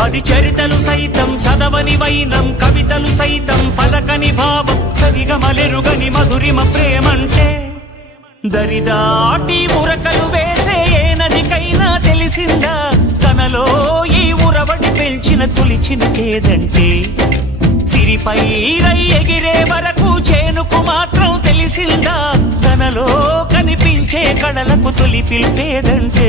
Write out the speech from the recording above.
అది చరితలు సైతం చదవని వైనం, కవితలు సైతం పలకని భావం, సరిగమలెరుగని మధురిమ ప్రేమంటే. దరిదాటి ఉరకలు వేసే ఏ నదికైనా తెలిసిందా తనలో ఈ ఉరవడి పెంచిన తొలిచిన కేదంటే. సిరిపై రై ఎగిరే వరకు చేనుకు మాత్రం తెలిసిందా తనలో కనిపించే కళలకు తొలి పిలిపేదంటే.